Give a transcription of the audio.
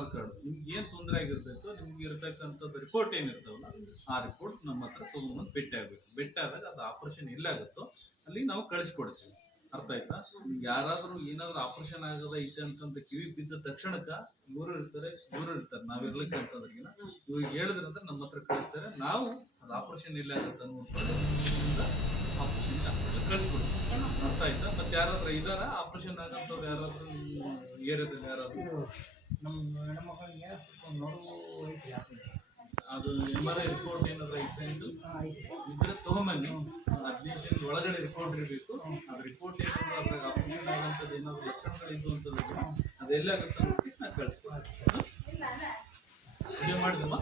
Aadhaar card ನಿಮ್ಗೆ ಏನು ತೊಂದರೆ ಆಗಿರ್ತೈತೋ ನಿಮ್ಗೆ ಇರ್ತಕ್ಕಂಥದ್ದು ರಿಪೋರ್ಟ್ ಏನಿರ್ತಾವಲ್ಲ ಆ ರಿಪೋರ್ಟ್ ನಮ್ಮ ಹತ್ರ ತೊಗೊಂಬಂದು ಭೇಟಿ ಆಗಬೇಕು. ಭೇಟಿ ಆದಾಗ ಅದು ಆಪರೇಷನ್ ಎಲ್ಲಾಗುತ್ತೋ ಅಲ್ಲಿ ನಾವು ಕಳಿಸ್ಕೊಡ್ತೀವಿ. ಅರ್ಥ ಆಯ್ತಾ? ಯಾರಾದರೂ ಏನಾದರೂ ಆಪರೇಷನ್ ಆಗೋದ ಐತೆ ಅಂತಂತ ಕಿವಿ ಬಿದ್ದ ತಕ್ಷಣಕ್ಕೆ ಇವರು ಇರ್ತಾರೆ ನಾವಿರ್ಲಿಕ್ಕೆ ಅಂತಂದ್ರಿಗಿನ ಇವ್ರಿಗೆ ಹೇಳಿದ್ರಂದ್ರೆ ನಮ್ಮ ಹತ್ರ ಕಳಿಸ್ತಾರೆ. ನಾವು ಅದು ಆಪರೇಷನ್ ಇಲ್ಲ ಆಗುತ್ತೆ ನೋಡ್ಕೊಂಡು ಆಪರೇಷನ್ ಕಳಿಸ್ಕೊಡ್ತೀವಿ. ಅರ್ಥ ಆಯ್ತಾ? ಮತ್ತೆ ಯಾರಾದ್ರೂ ಇದಾರ ಆಪರೇಷನ್ ಆಗಂತವ್ರು ಯಾರಾದ್ರೂ ಏರಿಯಾದಲ್ಲಿ ಯಾರಾದ್ರೂ ನಮ್ಮ ಹೆಣ್ಮಕ್ಳಿಗೆ ಅದು MRI ರಿಪೋರ್ಟ್ ಏನಾದ್ರು ಐತೆ ಇದ್ರೆ ತಗೊಂಬನ್ನಿ. 15 ದಿನದ ಒಳಗಡೆ ರಿಪೋರ್ಟ್ ಇರಬೇಕು. ಅದು ರಿಪೋರ್ಟ್ ಏನಾದ್ರು ಅದ್ರಾಗ ಆಪರೇಷನ್ ಆಗಂಥದ್ದು ಏನಾದ್ರು ಲಕ್ಷಣಗಳಿದ್ದು ಅಂತಂದ್ರೆ ಅದೆಲ್ಲ ಆಗುತ್ತೆ ಅಂತ ನಾ ಕಳಿಸ್ತೀನಿ. ಮಾಡಿದಮ್ಮ.